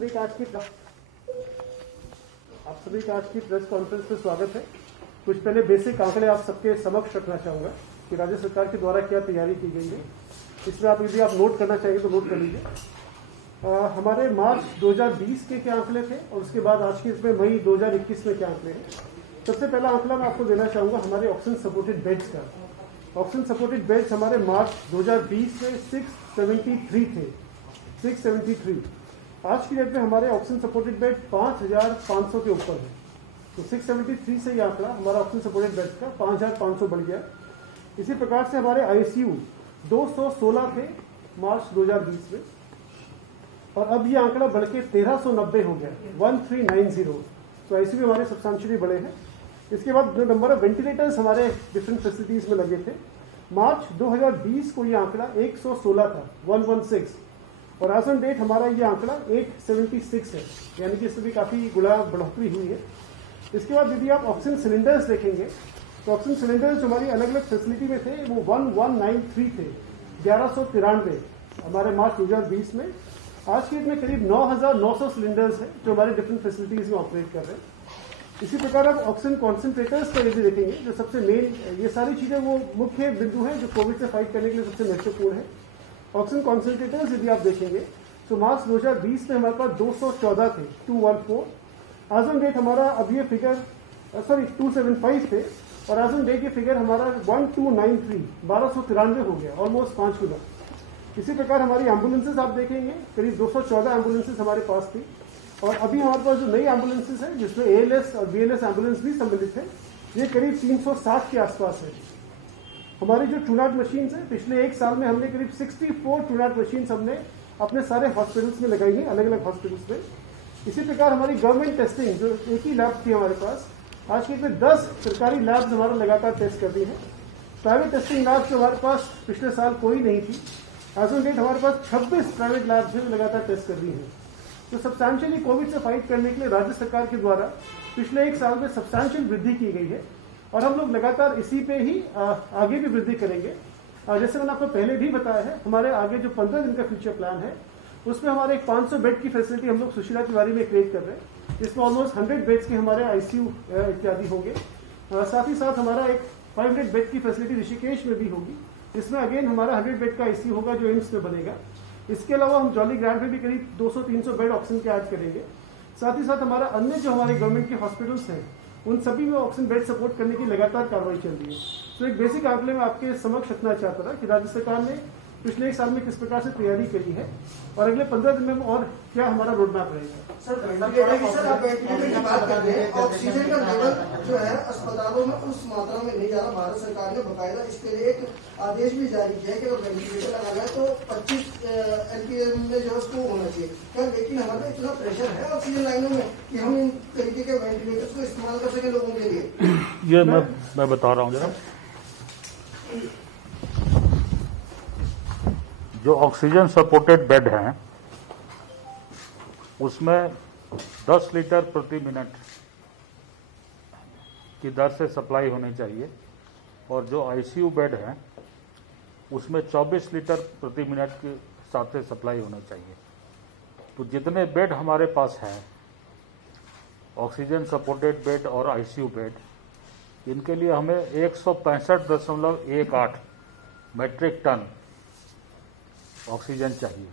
सभी का आज की प्रेस कॉन्फ्रेंस में स्वागत है। कुछ पहले बेसिक आंकड़े आप सबके समक्ष रखना चाहूंगा कि राज्य सरकार के द्वारा क्या तैयारी की गई है। इसमें आप यदि आप नोट करना चाहिए तो नोट कर लीजिए। हमारे मार्च 2020 के क्या आंकड़े थे और उसके बाद आज के इसमें मई 2021 में क्या आंकड़े हैं। सबसे पहला आंकड़ा मैं आपको देना चाहूंगा हमारे ऑक्सीजन सपोर्टेड बेड्स का। ऑक्सीजन सपोर्टेड बेड्स हमारे मार्च 2020 में 673 थे, 673। आज की डेट में हमारे ऑक्सीजन सपोर्टेड बेड 5500 के ऊपर है। तो 673 से ये आंकड़ा हमारा ऑक्सीजन सपोर्टेड बेड का 5500 बढ़ गया। इसी प्रकार से हमारे आईसीयू 216 थे मार्च 2020 में और अब ये आंकड़ा बढ़ के 1390 हो गया, 1390। तो आईसीयू हमारे सब्सटेंशियली बड़े हैं। इसके बाद जो नंबर ऑफ वेंटिलेटर्स हमारे डिफरेंट फैसिलिटीज में लगे थे, मार्च 2020 को ये आंकड़ा 116 था, 116, और आज ऑन डेट हमारा ये आंकड़ा 876 है, यानी कि इसमें भी काफी गुना बढ़ोतरी हुई है। इसके बाद यदि आप ऑक्सीजन सिलेंडर्स देखेंगे तो ऑक्सीजन सिलेंडर्स जो हमारी अलग अलग फैसिलिटी में थे वो 1193 थे, 1193 हमारे मार्च 2020 में। आज की डेट में करीब 9900 सिलेंडर्स हैं जो हमारे डिफरेंट फैसिलिटीज में ऑपरेट कर रहे हैं। इसी प्रकार आप ऑक्सीजन कॉन्सेंट्रेटर्स का यदि देखेंगे, जो सबसे मेन, ये सारी चीजें वो मुख्य बिंदु हैं जो कोविड से फाइट करने के लिए सबसे महत्वपूर्ण है। ऑक्सीजन कॉन्सेंट्रेटर्स यदि आप देखेंगे तो मार्च 2020 में हमारे पास 214 थे, 214। आज ऑन डेट हमारा अब ये फिगर 275 थे और आज ऑन डेट ये फिगर हमारा 1293, 1293 हो गया, ऑलमोस्ट 5 गुना। इसी प्रकार हमारी एम्बुलेंसेज आप देखेंगे, करीब 214 एम्बुलेंसेज हमारे पास थी और अभी हमारे पास जो नई एम्बुलेंसेज हैं जिसमें एएलएस और बीएलएस एम्बुलेंस भी सम्मिलित है, ये करीब 360 के आसपास है। हमारी जो ट्रूनाट मशीन्स हैं, पिछले एक साल में हमने करीब 64 ट्रूनाट मशीन्स हमने अपने सारे हॉस्पिटल्स में लगाई हैं, अलग अलग हॉस्पिटल्स में। इसी प्रकार हमारी गवर्नमेंट टेस्टिंग जो एक ही लैब थी हमारे पास, आज के में 10 सरकारी लैब्स हमारा लगातार टेस्ट कर रही हैं। प्राइवेट टेस्टिंग लैब्स जो हमारे पास पिछले साल कोई नहीं थी, आज ऑन डेट हमारे पास 26 प्राइवेट लैब्स हैं लगातार टेस्ट कर रही हैं। तो सब्सटैंशियली कोविड से फाइट करने के लिए राज्य सरकार के द्वारा पिछले एक साल में सब्सटैंशियल वृद्धि की गई है और हम लोग लगातार इसी पे ही आगे भी वृद्धि करेंगे। जैसे मैंने आपको पहले भी बताया है, हमारे आगे जो 15 दिन का फ्यूचर प्लान है उसमें हमारे एक 500 बेड की फैसिलिटी हम लोग सुशीला तिवारी में क्रिएट कर रहे हैं। इसमें ऑलमोस्ट 100 बेड्स के हमारे आईसीयू इत्यादि होंगे। साथ ही साथ हमारा एक 500 बेड की फैसिलिटी ऋषिकेश में भी होगी। इसमें अगेन हमारा 100 बेड का आईसीयू होगा जो एम्स में बनेगा। इसके अलावा हम जॉली ग्रांट में भी करीब 200-300 बेड ऑक्सीजन के ऐड करेंगे। साथ ही साथ हमारा अन्य जो हमारे गवर्नमेंट के हॉस्पिटल्स हैं उन सभी में ऑक्सीजन बेड सपोर्ट करने की लगातार कार्रवाई चल रही है। तो एक बेसिक आंकड़े में आपके समक्ष रखना चाहता था कि राज्य सरकार ने पिछले एक साल में किस प्रकार से तैयारी करी है और अगले 15 दिन में और क्या हमारा रोड मैप रहेगा। सर, आप वेंटिलेटर की बात कर रहे हैं, ऑक्सीजन का लेवल जो है अस्पतालों में उस मात्रा में नहीं जा रहा। भारत सरकार ने बकायदा इसके लिए एक आदेश भी जारी किया है कि अगर वेंटिलेटर लगाना है तो 25 एलपीएम में जो उसको होना चाहिए। लेकिन हमारे इतना प्रेशर है ऑक्सीजन लाइनों में कि हम इन तरीके के वेंटिलेटर्स को इस्तेमाल कर सकें लोगों के लिए। ये मैं बता रहा हूँ जरा, जो ऑक्सीजन सपोर्टेड बेड हैं उसमें 10 लीटर प्रति मिनट की दर से सप्लाई होनी चाहिए और जो आईसीयू बेड हैं उसमें 24 लीटर प्रति मिनट के हिसाब से सप्लाई होनी चाहिए। तो जितने बेड हमारे पास हैं, ऑक्सीजन सपोर्टेड बेड और आईसीयू बेड, इनके लिए हमें 165.18 मेट्रिक टन ऑक्सीजन चाहिए।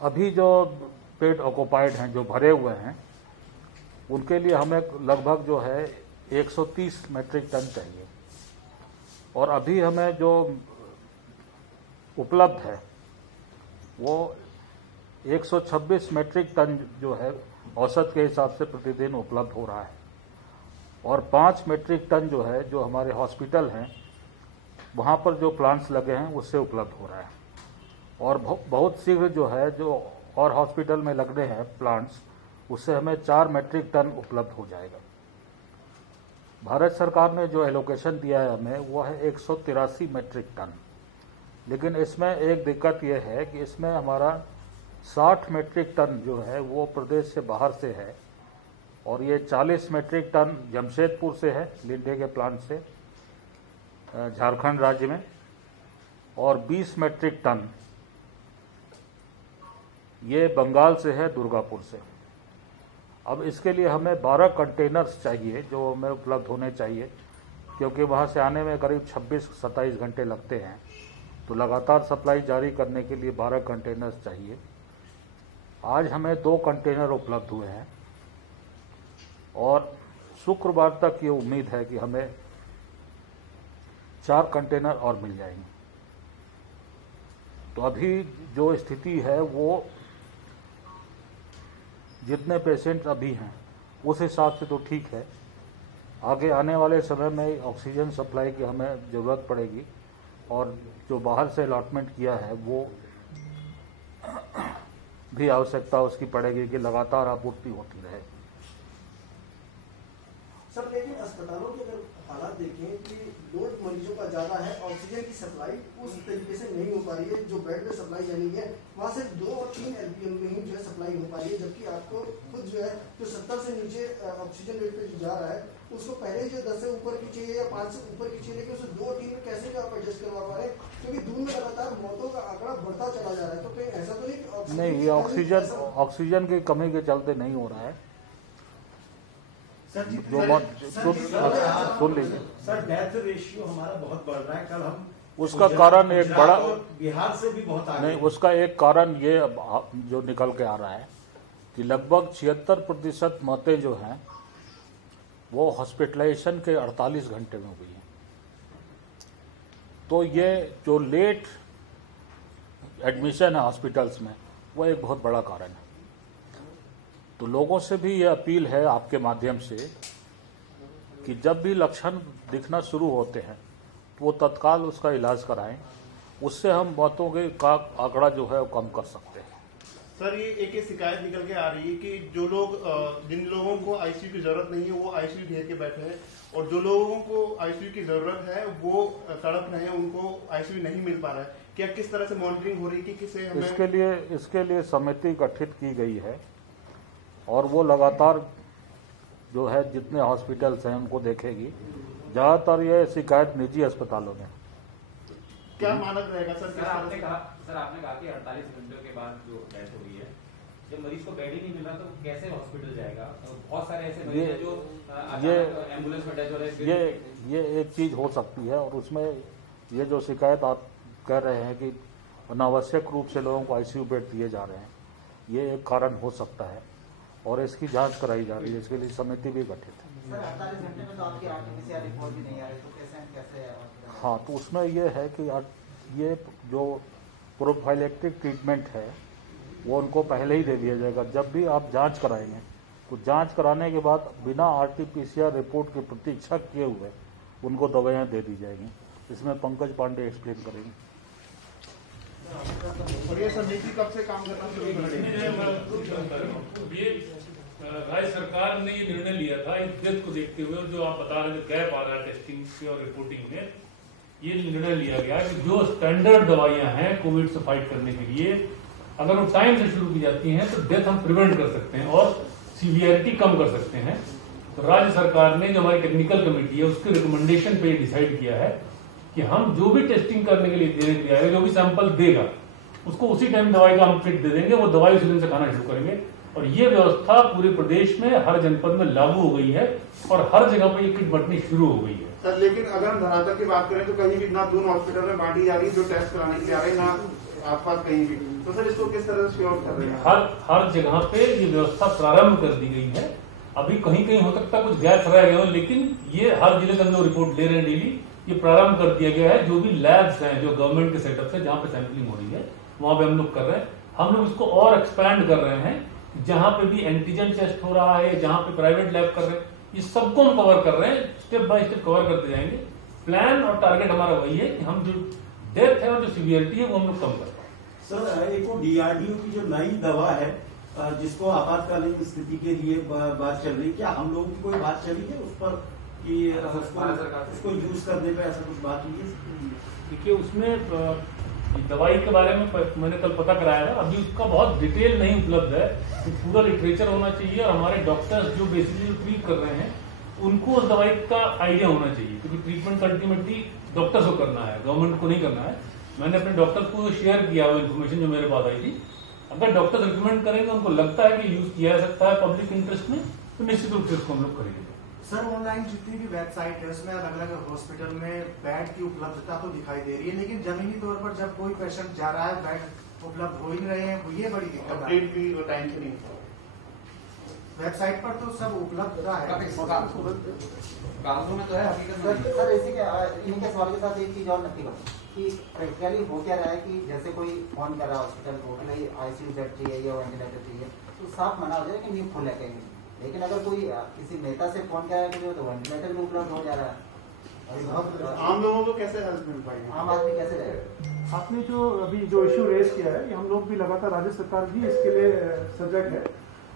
अभी जो बेड ऑक्युपाइड हैं, जो भरे हुए हैं, उनके लिए हमें लगभग जो है 130 मेट्रिक टन चाहिए और अभी हमें जो उपलब्ध है वो 126 मेट्रिक टन जो है औसत के हिसाब से प्रतिदिन उपलब्ध हो रहा है और 5 मेट्रिक टन जो है जो हमारे हॉस्पिटल हैं वहाँ पर जो प्लांट्स लगे हैं उससे उपलब्ध हो रहा है और बहुत शीघ्र जो है जो और हॉस्पिटल में लगने हैं प्लांट्स, उससे हमें 4 मेट्रिक टन उपलब्ध हो जाएगा। भारत सरकार ने जो एलोकेशन दिया है हमें वो है 183 मेट्रिक टन, लेकिन इसमें एक दिक्कत ये है कि इसमें हमारा 60 मेट्रिक टन जो है वो प्रदेश से बाहर से है और ये 40 मेट्रिक टन जमशेदपुर से है, लिंडे के प्लांट से, झारखंड राज्य में, और 20 मेट्रिक टन ये बंगाल से है, दुर्गापुर से। अब इसके लिए हमें 12 कंटेनर्स चाहिए जो हमें उपलब्ध होने चाहिए, क्योंकि वहाँ से आने में करीब 26-27 घंटे लगते हैं। तो लगातार सप्लाई जारी करने के लिए 12 कंटेनर्स चाहिए। आज हमें 2 कंटेनर उपलब्ध हुए हैं और शुक्रवार तक ये उम्मीद है कि हमें 4 कंटेनर और मिल जाएंगे। तो अभी जो स्थिति है वो जितने पेशेंट अभी हैं उस हिसाब से तो ठीक है। आगे आने वाले समय में ऑक्सीजन सप्लाई की हमें ज़रूरत पड़ेगी और जो बाहर से अलॉटमेंट किया है वो भी आवश्यकता उसकी पड़ेगी कि लगातार आपूर्ति होती रहे। सर लेकिन अस्पतालों के अगर हालात देखें कि लोड मरीजों का ज्यादा है, ऑक्सीजन की सप्लाई उस तरीके से नहीं हो पा रही है, जो बेड में सप्लाई जानी है वहाँ से 2 और 3 LPM में ही जो है सप्लाई हो पा रही है, जबकि आपको खुद जो है जो 70 से नीचे ऑक्सीजन रेट पे जो जा रहा है उसको पहले जो 10 से ऊपर की चाहिए या 5 से ऊपर की चाहिए, लेकिन उसे 2 और 3 में कैसे जो आप एडजस्ट करवा पा रहे हैं, क्योंकि दूर में लगातार मौतों का आंकड़ा बढ़ता चला जा रहा है। तो कहीं ऐसा तो नहीं कि ये ऑक्सीजन की कमी के चलते नहीं हो रहा है। सर जी सुन लीजिए सर, डेथ रेशियो हमारा बहुत बढ़ रहा है। कल हम उसका कारण एक बड़ा बिहार से भी बहुत आगे नहीं, उसका एक कारण ये जो निकल के आ रहा है कि लगभग 76% मौतें जो हैं वो हॉस्पिटलाइजेशन के 48 घंटे में हुई हैं। तो ये जो लेट एडमिशन है हॉस्पिटल्स में वो एक बहुत बड़ा कारण है। तो लोगों से भी ये अपील है आपके माध्यम से कि जब भी लक्षण दिखना शुरू होते हैं तो वो तत्काल उसका इलाज कराएं, उससे हम मौतों के का आंकड़ा जो है वो कम कर सकते हैं। सर ये एक शिकायत निकल के आ रही है कि जो लोग जिन लोगों को आईसीयू की जरूरत नहीं है वो आईसीयू घेर के बैठे हैं, और जो लोगों को आईसीयू की जरूरत है वो तड़प रहे हैं, उनको आईसीयू नहीं मिल पा रहा है। क्या किस तरह से मॉनिटरिंग हो रही है कि किसे हमें इसके लिए समिति गठित की गई है और वो लगातार जो है जितने हॉस्पिटल्स हैं उनको देखेगी। ज्यादातर ये शिकायत निजी अस्पतालों में। क्या मानक रहेगा सर? सर आपने कहा कि 48 घंटों के बाद जो डेथ हुई है, जब मरीज को बेड ही नहीं मिला तो कैसे हॉस्पिटल जाएगा? तो बहुत सारे ऐसे मरीज हैं जो एम्बुलेंस में डेथ हो रहे हैं। ये एक चीज हो सकती है और उसमें ये जो शिकायत आप कह रहे हैं कि अनावश्यक रूप से लोगों को आईसीयू बेड दिए जा रहे हैं, ये एक कारण हो सकता है और इसकी जांच कराई जा रही है। इसके लिए समिति भी गठित है। सर 48 घंटे में तो आपकी आरटीपीसीआर रिपोर्ट भी नहीं आ रही, तो कैसे हाँ, तो उसमें ये है कि ये जो प्रोफाइलेक्टिक ट्रीटमेंट है वो उनको पहले ही दे दिया जाएगा। जब भी आप जांच कराएंगे तो जांच कराने के बाद बिना आरटीपीसीआर रिपोर्ट की प्रतीक्षा किए हुए उनको दवाइयाँ दे दी जाएंगी। इसमें पंकज पांडे एक्सप्लेन करेंगे। और ये समिति कब से काम करना शुरू करेगी? राज्य सरकार ने ये निर्णय लिया था इस डेथ को देखते हुए, जो आप बता रहे हैं गैप आ रहा है टेस्टिंग से और रिपोर्टिंग में, ये निर्णय लिया गया कि जो स्टैंडर्ड दवाइयां हैं कोविड से फाइट करने के लिए, अगर वो टाइम से शुरू की जाती हैं तो डेथ हम प्रिवेंट कर सकते हैं और सीवियरिटी कम कर सकते हैं। तो राज्य सरकार ने जो हमारी टेक्निकल कमेटी है उसके रिकमेंडेशन पे डिसाइड किया है कि हम जो भी टेस्टिंग करने के लिए देने के लिए आएगा, जो भी सैंपल देगा उसको उसी टाइम दवाई का हम किट दे देंगे, वो दवाई उसी दिन से खाना शुरू करेंगे। और ये व्यवस्था पूरे प्रदेश में हर जनपद में लागू हो गई है और हर जगह पर ये किट बंटनी शुरू हो गई है। सर लेकिन अगर हम धरातल की बात करें तो कहीं भी ना 2 हॉस्पिटल में बांटी जा रही है जो टेस्ट कराने के लिए आ रहे हैं, ना आसपास कहीं भी। तो सर इसको किस तरह से श्योर कर रहे हैं? हर जगह पे ये व्यवस्था प्रारंभ कर दी गई है। अभी कहीं कहीं हो सकता है कुछ गैप रह गए हो, लेकिन ये हर जिले का जो रिपोर्ट ले रहे हैं डेली, ये प्रारंभ कर दिया गया है। जो भी लैब्स हैं जो गवर्नमेंट के सेटअप से जहाँ पे सैंपलिंग हो रही है वहां पे हम लोग कर रहे हैं। हम लोग इसको और एक्सपैंड कर रहे हैं, जहां पे भी एंटीजन टेस्ट हो रहा है, जहां पे प्राइवेट लैब कर रहे हैं, ये सबको हम कवर कर रहे हैं। स्टेप बाय स्टेप कवर करते जाएंगे। प्लान और टारगेट हमारा वही है कि हम जो डेथ है और जो सीवियरिटी है वो हम लोग कम कर पाए। सर एक वो DRDO की जो नई दवा है जिसको आपातकालीन स्थिति के लिए बात चल रही है, क्या हम लोगों की कोई बात चली है उस पर कि उसको यूज करने पे ऐसा कुछ बात हुई है? देखिए उसमें दवाई के बारे में मैंने कल पता कराया था, अभी उसका बहुत डिटेल नहीं उपलब्ध है। तो पूरा लिटरेचर होना चाहिए और हमारे डॉक्टर्स जो बेसिकली ट्रीट कर रहे हैं उनको उस दवाई का आइडिया होना चाहिए, क्योंकि ट्रीटमेंट अल्टीमेटली डॉक्टर्स को करना है, गवर्नमेंट को नहीं करना है। मैंने अपने डॉक्टर्स को शेयर किया वो इन्फॉर्मेशन जो मेरे पास आई थी। अगर डॉक्टर रिकमेंड करेंगे, उनको लगता है कि यूज किया जा सकता है पब्लिक इंटरेस्ट में, तो निश्चित रूप से उसको हम लोग करेंगे। सर, ऑनलाइन जितनी भी वेबसाइट है उसमें अलग अलग हॉस्पिटल में बेड की उपलब्धता तो दिखाई दे रही है, लेकिन जमीनी तौर पर जब कोई पेशेंट जा रहा है बेड उपलब्ध हो ही नहीं रहे हैं, ये बड़ी दिक्कत है। अपडेट भी टाइम से नहीं होता। वेबसाइट पर तो सब उपलब्धता है, कागजों में तो है हकीकत। सर इसी के इनके सवाल के साथ एक चीज और नक्की बात कि प्रैक्टिकली हो क्या रहा है कि जैसे कोई फोन कर रहा है हॉस्पिटल को कि भाई आईसीयू बेड चाहिए या वेंटिलेटर चाहिए, तो साफ मना हो जाए कि न्यू खोल है कहीं। लेकिन अगर कोई किसी नेता से फोन कर रहा है तो वेंटिलेटर भी उपलब्ध हो जा रहा है। आम लोगों को कैसे हेल्प मिल पाएगी, आम आदमी कैसे रहेगा? आपने जो अभी जो इश्यू रेज किया है, ये हम लोग भी लगातार, राज्य सरकार भी इसके लिए सजग है।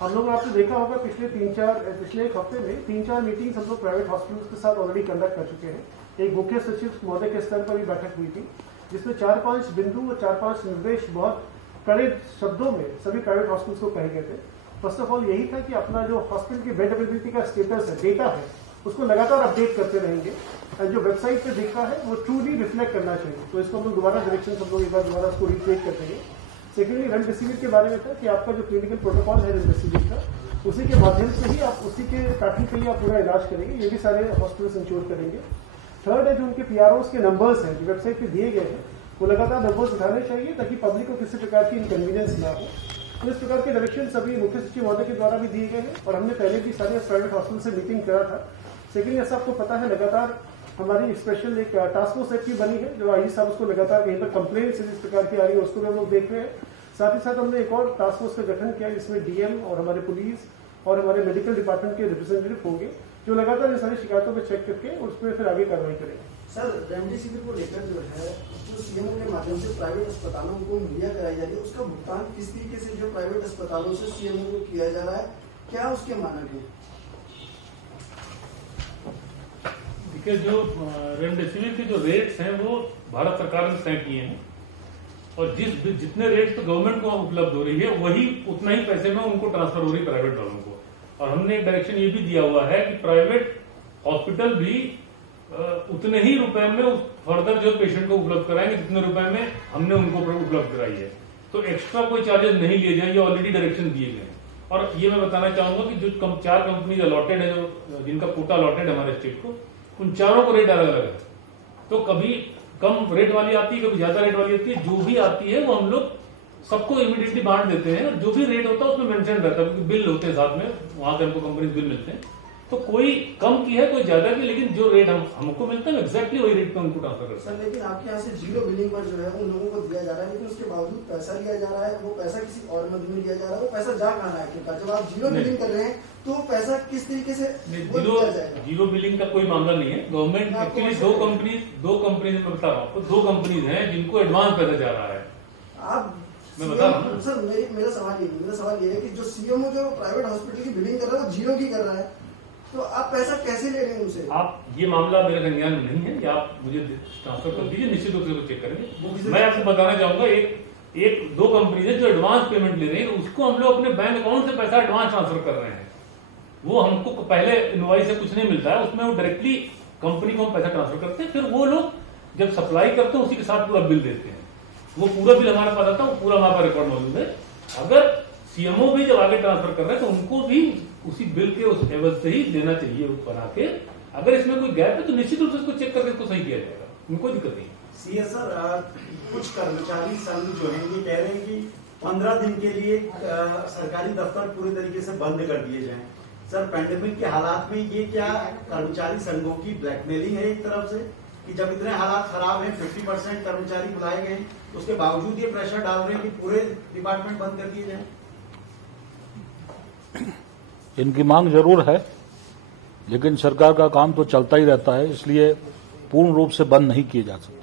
हम लोग आपने देखा होगा पिछले एक हफ्ते में 3-4 मीटिंग्स हम लोग प्राइवेट हॉस्पिटल्स के साथ ऑलरेडी कंडक्ट कर चुके हैं। एक मुख्य सचिव महोदय के स्तर पर भी बैठक हुई थी, जिसमें 4-5 बिंदु और 4-5 निर्देश बहुत कड़े शब्दों में सभी प्राइवेट हॉस्पिटल्स को कहे गए थे। फर्स्ट ऑफ ऑल यही था कि अपना जो हॉस्पिटल की बेड अवेलेबिलिटी का स्टेटस है, डेटा है, उसको लगातार अपडेट करते रहेंगे और जो वेबसाइट पे देखा है वो ट्रूली रिफ्लेक्ट करना चाहिए। तो इसको हम लोग दोबारा डायरेक्शन हम लोग एक बार दोबारा उसको रिट्रेट कर देंगे। सेकेंडली, रेमडेसिविर के बारे में था कि आपका जो क्लिनिकल प्रोटोकॉल है रेमडेसिविर का, उसी के माध्यम से ही आप उसी के पैटर्न पे ही आप पूरा इलाज करेंगे, ये भी सारे हॉस्पिटल्स इंश्योर करेंगे। थर्ड है जो उनके पीआरओस के नंबर्स हैं जो वेबसाइट पे दिए गए हैं, वो लगातार नंबर्स उठाने चाहिए ताकि पब्लिक को किसी प्रकार की इनकन्वीनियंस ना हो। तो इस प्रकार के डायरेक्शन सभी मुख्य सचिव महोदय के द्वारा भी दिए गए हैं और हमने पहले भी सारे प्राइवेट हॉस्पिटल से मीटिंग करा था। सेकेंडली, ऐसा आपको पता है लगातार हमारी स्पेशल एक टास्क फोर्स एक्टिव बनी है, जो आईजी साहब उसको लगातार कहीं पर कंप्लेंट्स इस प्रकार की आ रही है उसको भी हम लोग देख रहे हैं। साथ ही साथ हमने एक और टास्क फोर्स का गठन किया जिसमें डीएम और हमारे पुलिस और हमारे मेडिकल डिपार्टमेंट के रिप्रेजेंटेटिव होंगे, जो लगातार इन सारी शिकायतों पर चेक करके उस पर फिर आगे कार्रवाई करेंगे। सर, रेमडेसिविर को लेकर जो है, जो सीएमओ के माध्यम से प्राइवेट अस्पतालों को मुहैया कराई जा रही है, उसका भुगतान किस तरीके से जो प्राइवेट अस्पतालों से सीएमओ को किया जा रहा है, क्या उसके मानक है? देखिए, जो रेमडेसिविर के जो रेट्स हैं वो भारत सरकार ने तय किए हैं और जितने रेट्स तो गवर्नमेंट को उपलब्ध हो रही है वही उतना ही पैसे में उनको ट्रांसफर हो रही है प्राइवेट वालों को। और हमने एक डायरेक्शन ये भी दिया हुआ है कि प्राइवेट हॉस्पिटल भी उतने ही रुपए में फर्दर जो पेशेंट को उपलब्ध कराएंगे जितने रुपए में हमने उनको उपलब्ध कराई है। तो एक्स्ट्रा कोई चार्जेस नहीं लिए जाएंगे, ऑलरेडी डायरेक्शन दिए गए। और ये मैं बताना चाहूंगा कि जो 4 कंपनीज अलॉटेड है, जो जिनका कोटा अलॉटेड है हमारे स्टेट को, उन चारों को रेट अलग अलग है। तो कभी कम रेट वाली आती है, कभी ज्यादा रेट वाली आती है। जो भी आती है वो हम लोग सबको इमीडिएटली बांट देते हैं और जो भी रेट होता है उसमें मेंशन रहता है, क्योंकि बिल होते हैं साथ में, वहां से हमको कंपनी बिल मिलते हैं। तो कोई कम की है कोई ज्यादा की, लेकिन जो रेट हमको मिलता है एक्जैक्टली वही रेट पे उनको ट्रांसफर करते हैं। सर, लेकिन आपके यहाँ से जीरो बिलिंग पर जो है उन लोगों को दिया जा रहा है, लेकिन उसके बावजूद पैसा लिया जा रहा है, वो पैसा किसी और मद में लिया जा रहा है, वो पैसा जा कहाँ है? जब आप जीरो बिलिंग कर रहे हैं तो पैसा किस तरीके से जीरो बिलिंग का कोई मामला नहीं है। गवर्नमेंट एक्चुअली दो कंपनीज मैं बता रहा हूँ आपको, 2 कंपनीज हैं जिनको एडवांस पैसा जा रहा है। आप मैं बता रहा हूँ सर, मेरा सवाल ये है कि जो सीएमओ जो प्राइवेट हॉस्पिटल की बिलिंग कर रहा है वो जीरो की कर रहा है, तो आप पैसा कैसे ले रहे हैं उनसे? आप ये मामला मेरे संज्ञान में नहीं है, या आप मुझे ट्रांसफर कर दीजिए, निश्चित रूप से चेक करेंगे। मैं आपको बताना चाहूंगा, एक 2 कंपनी है जो एडवांस पेमेंट ले रही है, उसको हम लोग अपने बैंक अकाउंट से पैसा एडवांस ट्रांसफर कर रहे हैं। वो हमको पहले इनवॉइस से कुछ नहीं मिलता है, उसमें वो डायरेक्टली कंपनी को हम पैसा ट्रांसफर करते हैं, फिर वो लोग जब सप्लाई करते हैं उसी के साथ पूरा बिल देते हैं। वो पूरा बिल हमारे पास आता है, वो पूरा हमारे पास रिकॉर्ड मौजूद है। अगर सीएमओ भी जब आगे ट्रांसफर कर रहे हैं तो उनको भी उसी बिल के उस एवज से ही देना चाहिए बना के। अगर इसमें कोई गैप है तो निश्चित रूप से उसको चेक करके इसको सही किया जाएगा, उनको कोई दिक्कत नहीं। सीए सर, कुछ कर्मचारी संघ जो है ये कह रहे हैं कि 15 दिन के लिए सरकारी दफ्तर पूरी तरीके से बंद कर दिए जाएं। सर, पैंडेमिक के हालात में ये क्या कर्मचारी संघों की ब्लैकमेलिंग है एक तरफ से, कि जब इतने हालात खराब हैं, 50% कर्मचारी बुलाए गए, उसके बावजूद ये प्रेशर डाल रहे हैं कि पूरे डिपार्टमेंट बंद कर दिए जाए? इनकी मांग जरूर है, लेकिन सरकार का काम तो चलता ही रहता है, इसलिए पूर्ण रूप से बंद नहीं किए जा सकते।